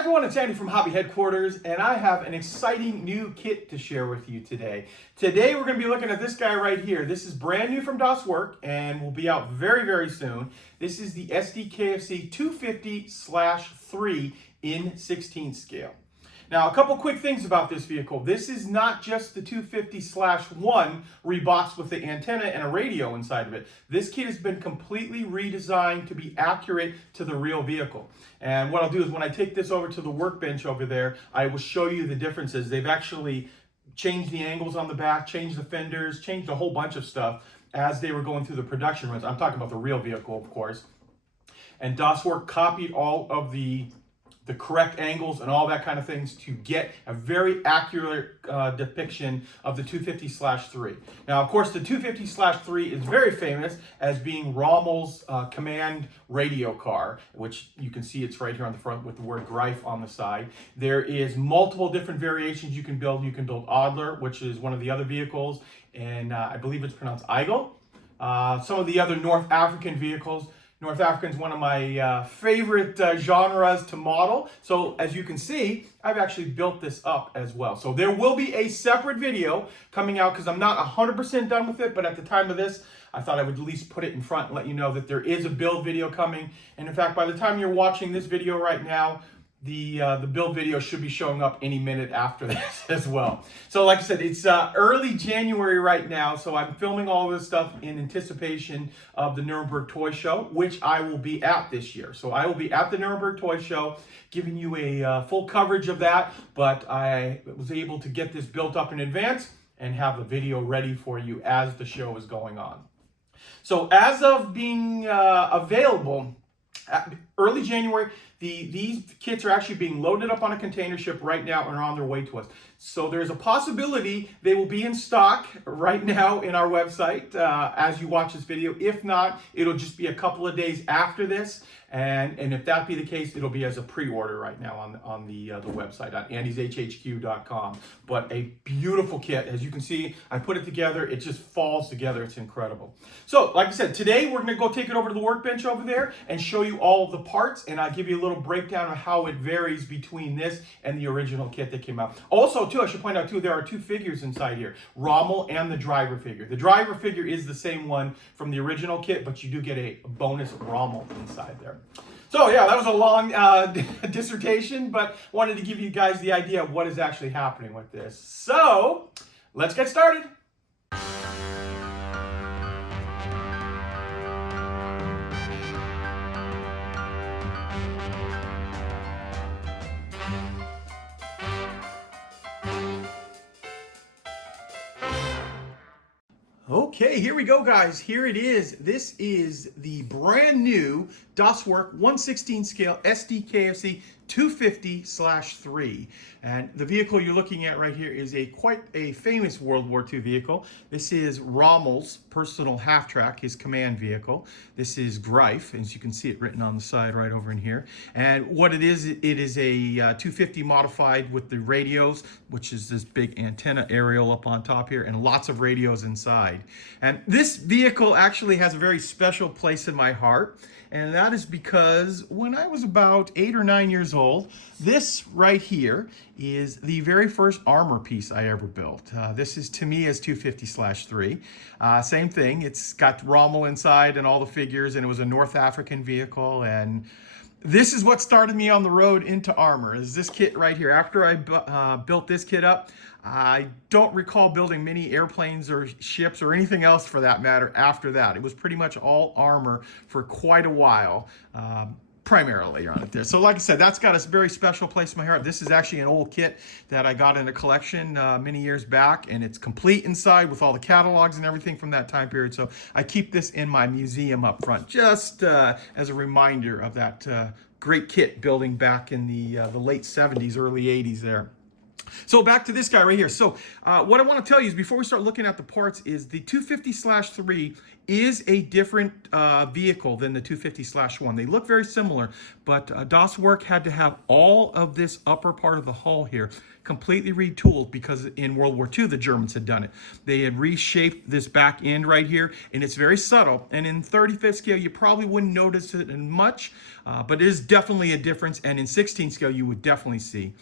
everyone, it's Andy from Hobby Headquarters, and I have an exciting new kit to share with you today. Today we're going to be looking at this guy right here. This is brand new from WERK and will be out very, very soon. This is the Sd.Kfz 250/3 in 16 scale. Now, a couple quick things about this vehicle. This is not just the 250/1 reboxed with the antenna and a radio inside of it. This kit has been completely redesigned to be accurate to the real vehicle. And what I'll do is when I take this over to the workbench over there, I will show you the differences. They've actually changed the angles on the back, changed the fenders, changed a whole bunch of stuff as they were going through the production runs. I'm talking about the real vehicle, of course. And WERK copied all of the correct angles and all that kind of things to get a very accurate depiction of the 250/3. Now, of course, the 250/3 is very famous as being Rommel's command radio car, which you can see it's right here on the front with the word Greif on the side. There is multiple different variations you can build. You can build Adler, which is one of the other vehicles, and I believe it's pronounced Igel. Some of the other North African vehicles. North African is one of my favorite genres to model. So as you can see, I've actually built this up as well. So there will be a separate video coming out because I'm not 100% done with it, but at the time of this, I thought I would at least put it in front and let you know that there is a build video coming. And in fact, by the time you're watching this video right now, the build video should be showing up any minute after this as well. So like I said, it's early January right now, so I'm filming all of this stuff in anticipation of the Nuremberg Toy Show, which I will be at this year. So I will be at the Nuremberg Toy Show giving you a full coverage of that, but I was able to get this built up in advance and have the video ready for you as the show is going on. So as of being available, early January, these kits are actually being loaded up on a container ship right now and are on their way to us. So there's a possibility they will be in stock right now in our website as you watch this video. If not, it'll just be a couple of days after this. And if that be the case, it'll be as a pre-order right now on the website on andyshhq.com. But a beautiful kit. As you can see, I put it together. It just falls together. It's incredible. So like I said, today we're going to go take it over to the workbench over there and show you all of the parts. And I'll give you a little breakdown of how it varies between this and the original kit that came out. Also, too, I should point out, too, there are two figures inside here, Rommel and the driver figure. The driver figure is the same one from the original kit, but you do get a bonus Rommel inside there. So yeah, that was a long dissertation, but wanted to give you guys the idea of what is actually happening with this. So let's get started. Okay, here we go, guys. Here it is. This is the brand new WERK 1/16 scale Sd.Kfz 250/3. And the vehicle you're looking at right here is quite a famous World War II vehicle. This is Rommel's personal half-track, his command vehicle. This is Greif, as you can see it written on the side right over in here. And what it is a 250 modified with the radios, which is this big antenna aerial up on top here, and lots of radios inside. And this vehicle actually has a very special place in my heart. And that is because when I was about 8 or 9 years old, this right here is the very first armor piece I ever built. This is Tamiya's 250/3. Same thing, it's got Rommel inside and all the figures, and it was a North African vehicle. And this is what started me on the road into armor, is this kit right here. After I built this kit up, I don't recall building many airplanes or ships or anything else for that matter after that. It was pretty much all armor for quite a while, primarily on it there. So like I said, that's got a very special place in my heart. This is actually an old kit that I got in a collection many years back, and it's complete inside with all the catalogs and everything from that time period. So I keep this in my museum up front, just as a reminder of that great kit building back in the late 70s, early 80s there. So back to this guy right here. So what I want to tell you is before we start looking at the parts is the 250/3 is a different vehicle than the 250/1. They look very similar, but Das Werk had to have all of this upper part of the hull here completely retooled because in World War II, the Germans had done it. They had reshaped this back end right here, and it's very subtle. And in 35th scale, you probably wouldn't notice it much, but it is definitely a difference. And in 16 scale, you would definitely see.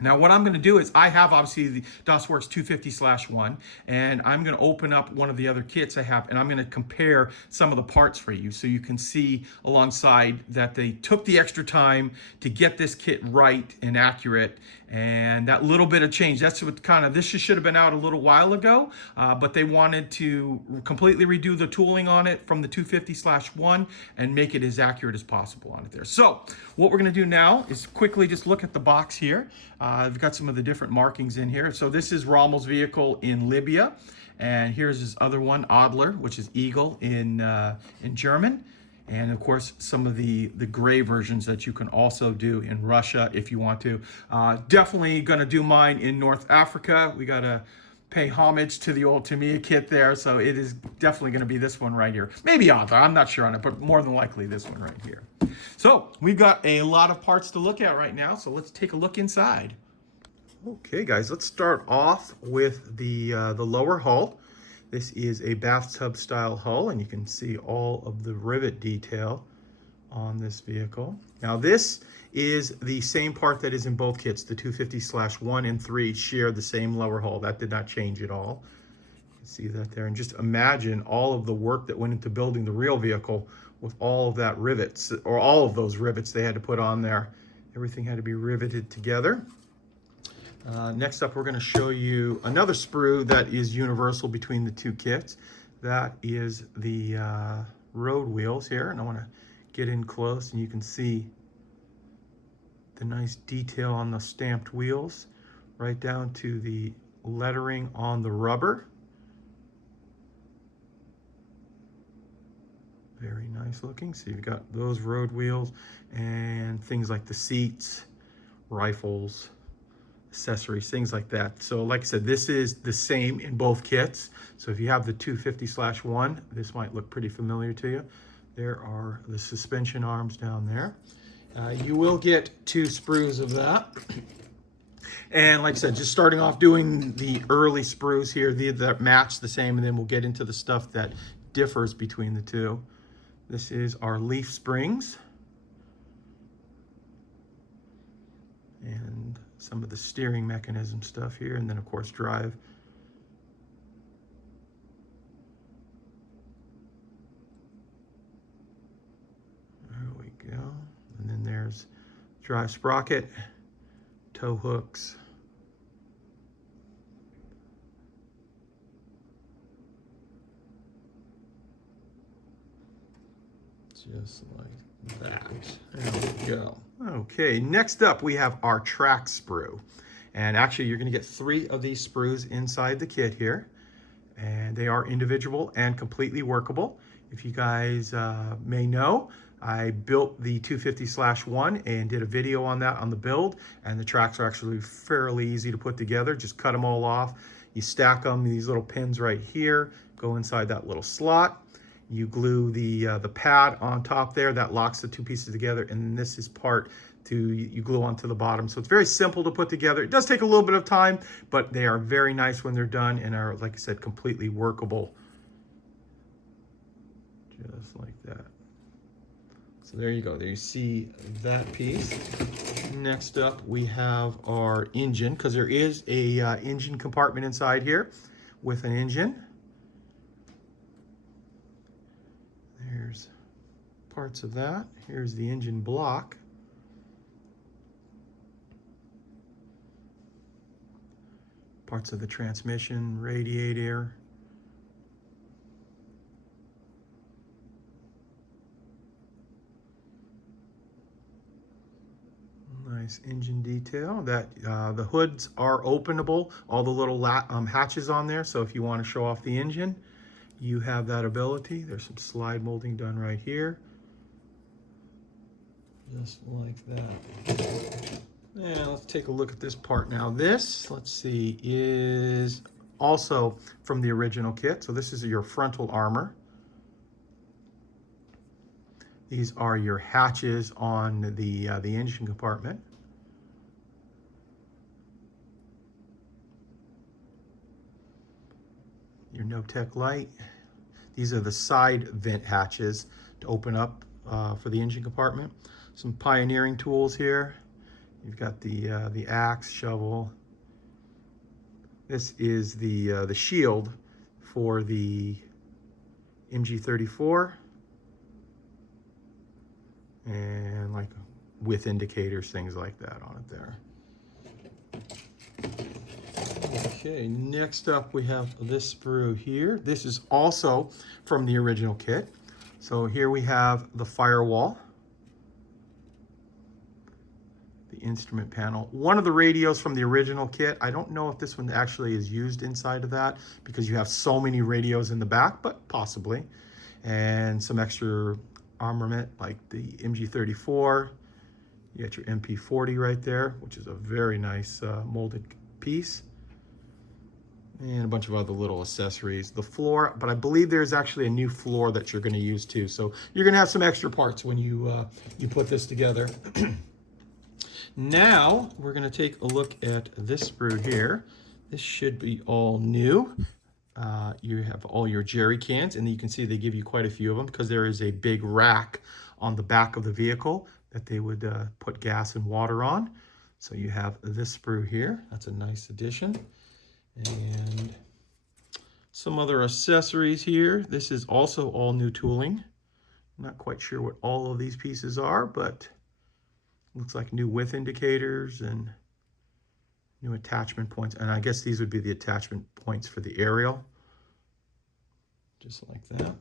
Now, what I'm going to do is I have obviously the Das Werk's 250/1, and I'm going to open up one of the other kits I have, and I'm going to compare some of the parts for you so you can see alongside that they took the extra time to get this kit right and accurate. And that little bit of change, that's what kind of, this should have been out a little while ago, but they wanted to completely redo the tooling on it from the 250/1 and make it as accurate as possible on it there. So what we're going to do now is quickly just look at the box here. I've got some of the different markings in here. So this is Rommel's vehicle in Libya, and here's his other one, Adler, which is Eagle in German. And of course, some of the gray versions that you can also do in Russia if you want to. Definitely going to do mine in North Africa. We got to pay homage to the old Tamiya kit there. So it is definitely going to be this one right here. Maybe Adler, I'm not sure on it, but more than likely this one right here. So we've got a lot of parts to look at right now. So let's take a look inside. Okay, guys, let's start off with the lower hull. This is a bathtub style hull, and you can see all of the rivet detail on this vehicle. Now this is the same part that is in both kits. The 250/1 and 3 share the same lower hull. That did not change at all. You can see that there. And just imagine all of the work that went into building the real vehicle with all of that rivets, or all of those rivets they had to put on there. Everything had to be riveted together. Next up, we're going to show you another sprue that is universal between the two kits. That is the road wheels here, and I want to get in close and you can see the nice detail on the stamped wheels, right down to the lettering on the rubber. Very nice looking. So you've got those road wheels and things like the seats, rifles, accessories, things like that. So like I said, this is the same in both kits. So if you have the 250/1, this might look pretty familiar to you. There are the suspension arms down there. You will get 2 sprues of that. And like I said, just starting off doing the early sprues here, that match the same, and then we'll get into the stuff that differs between the two. This is our leaf springs. And some of the steering mechanism stuff here, and then of course drive. There we go. And then there's drive sprocket, tow hooks, just like that. There we go. Okay, next up we have our track sprue. And actually you're going to get 3 of these sprues inside the kit here. And they are individual and completely workable. If you guys may know, I built the 250/1 and did a video on that on the build. And the tracks are actually fairly easy to put together. Just cut them all off. You stack them, these little pins right here, go inside that little slot. You glue the pad on top there that locks the 2 pieces together, and then this is part you glue onto the bottom. So it's very simple to put together. It does take a little bit of time, but they are very nice when they're done and are, like I said, completely workable. Just like that. So there you go. There you see that piece. Next up, we have our engine, because there is a engine compartment inside here with an engine. There's parts of that. Here's the engine block. Parts of the transmission, radiator. Nice engine detail. That the hoods are openable. All the little hatches on there. So if you want to show off the engine, you have that ability. There's some slide molding done right here. Just like that. And let's take a look at this part now. This, let's see, is also from the original kit. So this is your frontal armor. These are your hatches on the engine compartment. Your no-tech light. These are the side vent hatches to open up for the engine compartment. Some pioneering tools here. You've got the axe, shovel. This is the shield for the MG34, and like with indicators, things like that on it there. Okay, next up we have this sprue here. This is also from the original kit. So here we have the firewall, the instrument panel. One of the radios from the original kit, I don't know if this one actually is used inside of that because you have so many radios in the back, but possibly. And some extra armament like the MG34. You got your MP40 right there, which is a very nice molded piece. And a bunch of other little accessories. The floor, but I believe there's actually a new floor that you're going to use too. So you're going to have some extra parts when you put this together. Now we're going to take a look at this sprue here. This should be all new. You have all your jerry cans, and you can see they give you quite a few of them because there is a big rack on the back of the vehicle that they would put gas and water on. So you have this sprue here. That's a nice addition. And some other accessories here. This is also all new tooling. I'm not quite sure what all of these pieces are, but looks like new width indicators and new attachment points. And I guess these would be the attachment points for the aerial. Just like that.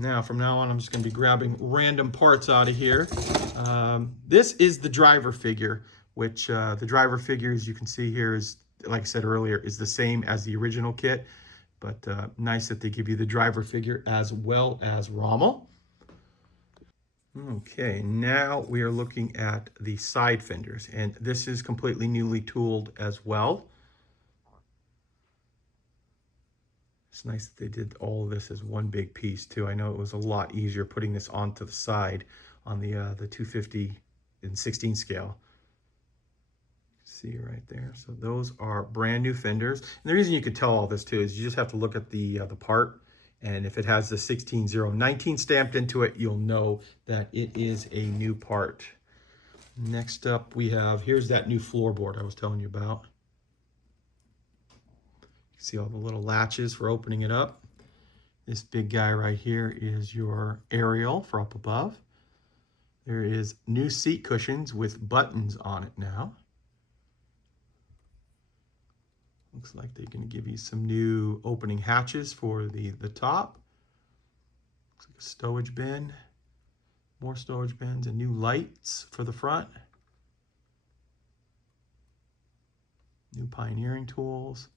Now, from now on, I'm just going to be grabbing random parts out of here. This is the driver figure, which the driver figure, as you can see here, is, like I said earlier, is the same as the original kit, but nice that they give you the driver figure as well as Rommel. Okay, now we are looking at the side fenders, and this is completely newly tooled as well. It's nice that they did all of this as one big piece too. I know it was a lot easier putting this onto the side on the 250 and 16 scale. See right there. So those are brand new fenders. And the reason you could tell all this too is you just have to look at the part, and if it has the 16019 stamped into it, you'll know that it is a new part. Next up we have, here's that new floorboard I was telling you about. You see all the little latches for opening it up. This big guy right here is your aerial for up above. There is new seat cushions with buttons on it now. Looks like they're going to give you some new opening hatches for the top. Looks like a stowage bin, more stowage bins, and new lights for the front. New pioneering tools.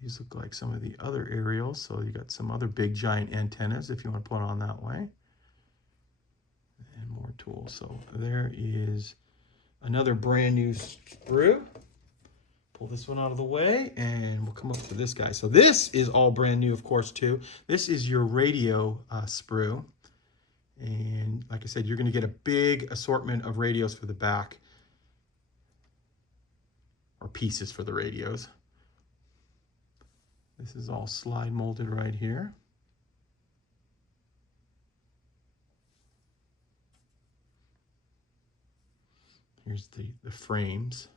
These look like some of the other aerials, so you got some other big giant antennas if you want to put on that way. And more tools. So there is another brand new sprue. Pull this one out of the way, and we'll come up to this guy. So this is all brand new, of course, too. This is your radio sprue. And like I said, you're going to get a big assortment of radios for the back, or pieces for the radios. This is all slide molded right here. Here's the frames.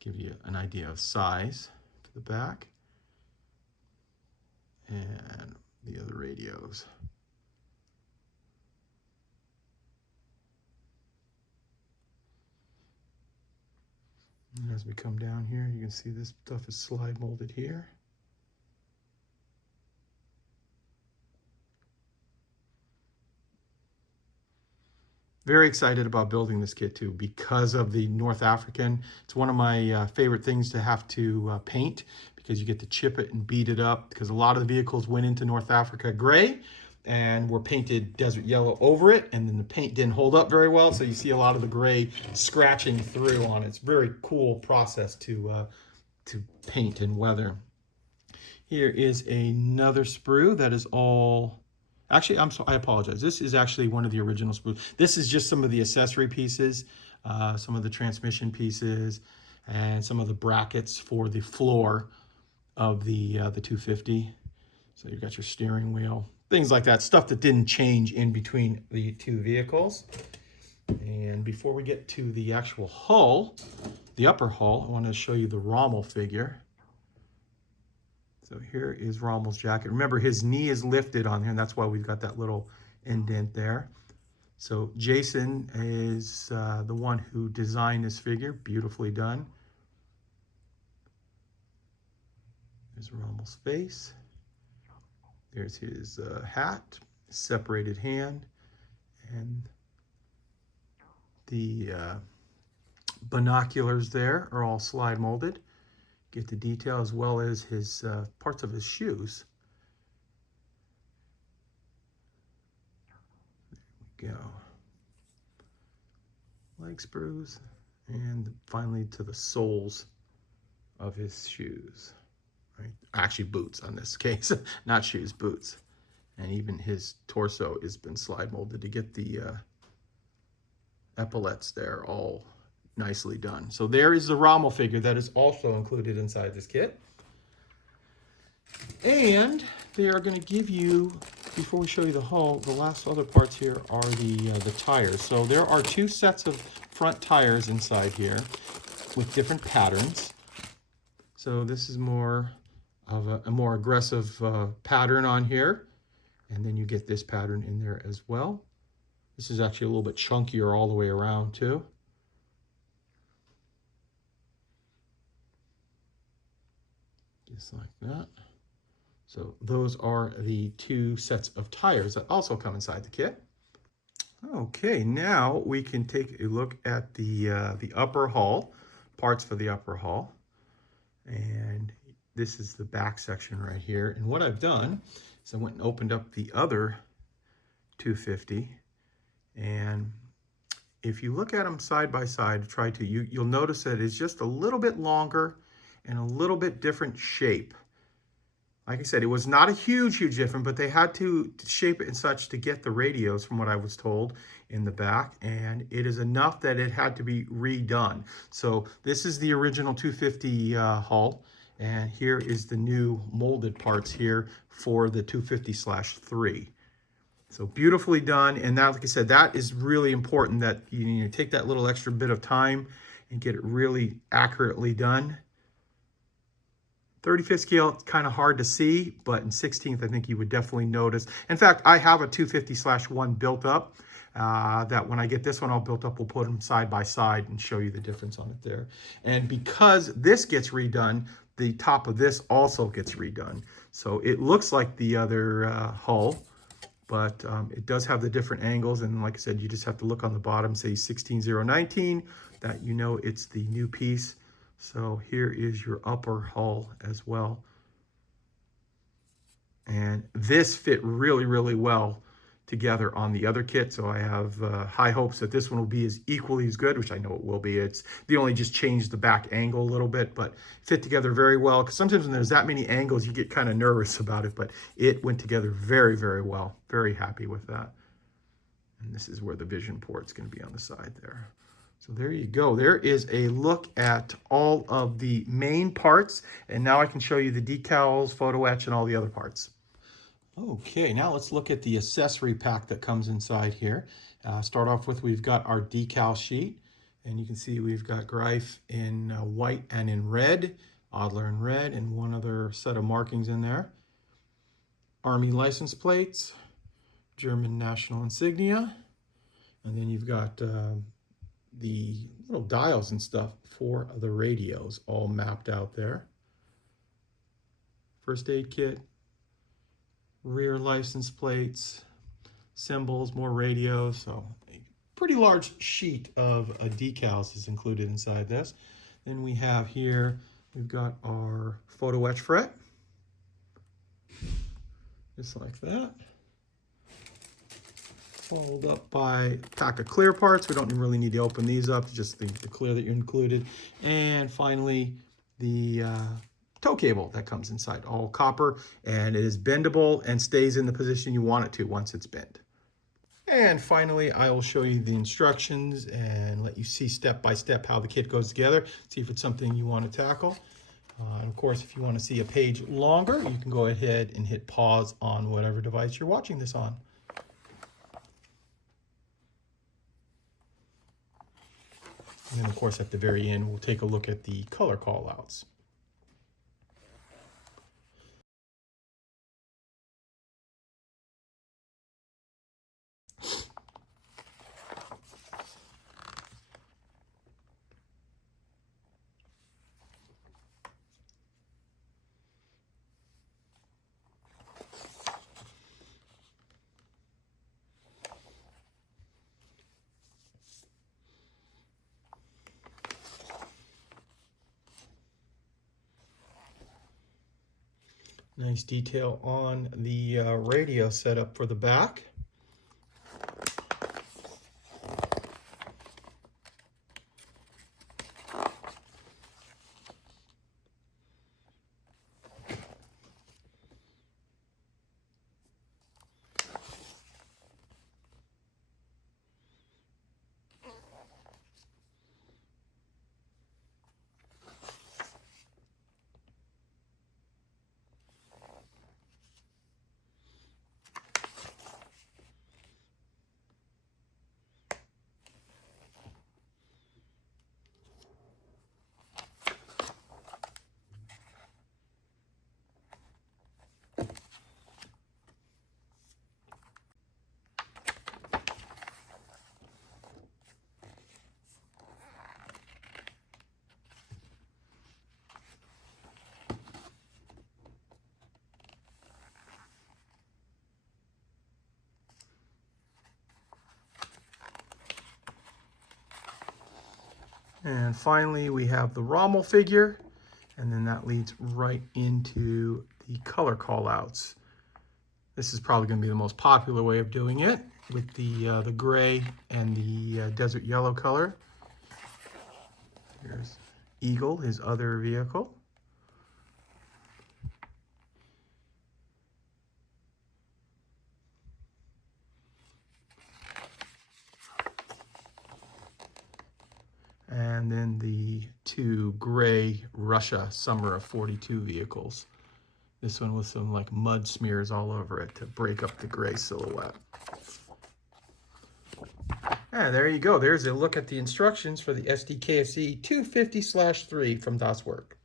Give you an idea of size for the back. And the other radios. And as we come down here, you can see this stuff is slide molded here. Very excited about building this kit too because of the North African. It's one of my favorite things to have to paint because you get to chip it and beat it up, because a lot of the vehicles went into North Africa gray, and were painted desert yellow over it, and then the paint didn't hold up very well, so you see a lot of the gray scratching through on it. It's a very cool process to paint and weather. Here is another sprue that is all, actually, I apologize. This is actually one of the original sprues. This is just some of the accessory pieces, some of the transmission pieces, and some of the brackets for the floor of the 250. So you've got your steering wheel, things like that, stuff that didn't change in between the two vehicles. And before we get to the actual hull, the upper hull, I want to show you the Rommel figure. So here is Rommel's jacket. Remember, his knee is lifted on here, and that's why we've got that little indent there. So Jason is the one who designed this figure. Beautifully done. There's Rommel's face. There's his hat, separated hand, and the binoculars there are all slide molded. Get the detail as well as his parts of his shoes. There we go. Leg sprues, and finally to the soles of his shoes. Right? Actually boots on this case, not shoes, boots. And even his torso has been slide molded to get the epaulets there all nicely done. So there is the Rommel figure that is also included inside this kit. And they are going to give you, before we show you the hull, the last other parts here are the tires. So there are 2 sets of front tires inside here with different patterns. So this is more of a more aggressive pattern on here. And then you get this pattern in there as well. This is actually a little bit chunkier all the way around too. Just like that. So those are the 2 sets of tires that also come inside the kit. Okay, now we can take a look at the upper hull, parts for the upper hull. And this is the back section right here. And what I've done is I went and opened up the other 250. And if you look at them side by side, you'll notice that it's just a little bit longer and a little bit different shape. Like I said, it was not a huge difference, but they had to shape it in such to get the radios, from what I was told, in the back. And it is enough that it had to be redone. So this is the original 250 hull. And here is the new molded parts here for the 250/3. So beautifully done. And that, like I said, that is really important, that you take that little extra bit of time and get it really accurately done. 35th scale, it's kind of hard to see, but in 16th, I think you would definitely notice. In fact, I have a 250/1 built up, that when I get this one all built up, we'll put them side by side and show you the difference on it there. And because this gets redone, the top of this also gets redone. So it looks like the other hull, but it does have the different angles. And like I said, you just have to look on the bottom, say 16019, that you know it's the new piece. So here is your upper hull as well. And this fit really, really well together on the other kit. So I have high hopes that this one will be as equally as good, which I know it will be. They only just changed the back angle a little bit, but fit together very well. Because sometimes when there's that many angles, you get kind of nervous about it, but it went together very, very well. Very happy with that. And this is where the vision port's going to be on the side there. So there you go. There is a look at all of the main parts. And now I can show you the decals, photo etch, and all the other parts. Okay, now let's look at the accessory pack that comes inside here. Start off with, we've got our decal sheet. And you can see we've got Greif in white and in red, Adler in red, and one other set of markings in there. Army license plates, German national insignia. And then you've got the little dials and stuff for the radios all mapped out there. First aid kit, rear license plates, symbols, more radios. So a pretty large sheet of decals is included inside this. Then we have here, we've got our photo etch fret, just like that. followed up by a pack of clear parts. We don't really need to open these up, just the clear that you included. And finally, the tow cable that comes inside, all copper, and it is bendable and stays in the position you want it to once it's bent. And finally, I will show you the instructions and let you see step by step how the kit goes together, see if it's something you want to tackle. And of course, if you want to see a page longer, you can go ahead and hit pause on whatever device you're watching this on. And then of course, at the very end, we'll take a look at the color callouts. Nice detail on the radio setup for the back. And finally, we have the Rommel figure, and then that leads right into the color callouts. This is probably going to be the most popular way of doing it, with the gray and the desert yellow color. Here's Eagle, his other vehicle. And then the two gray Russia Summer of '42 vehicles. This one with some like mud smears all over it to break up the gray silhouette. And there you go. There's a look at the instructions for the Sd.Kfz 250/3 from WERK.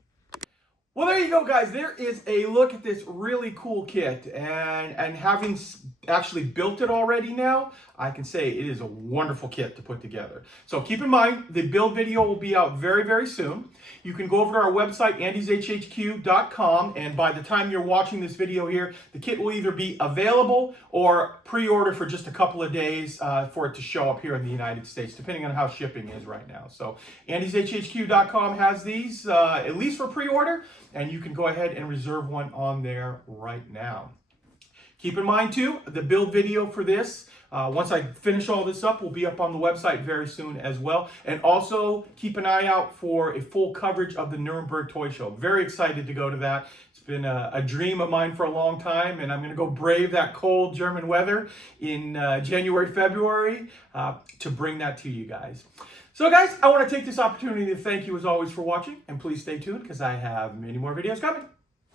Well, there you go, guys. There is a look at this really cool kit, and having actually built it already now, I can say it is a wonderful kit to put together. So keep in mind, the build video will be out very, very soon. You can go over to our website, andyshhq.com, and by the time you're watching this video here, the kit will either be available or pre-order for just a couple of days for it to show up here in the United States, depending on how shipping is right now. So andyshhq.com has these, at least for pre-order, and you can go ahead and reserve one on there right now. Keep in mind too, the build video for this, once I finish all this up, will be up on the website very soon as well. And also keep an eye out for a full coverage of the Nuremberg Toy Show. Very excited to go to that. It's been a dream of mine for a long time, and I'm going to go brave that cold German weather in January, February to bring that to you guys. So guys, I want to take this opportunity to thank you as always for watching, and please stay tuned because I have many more videos coming.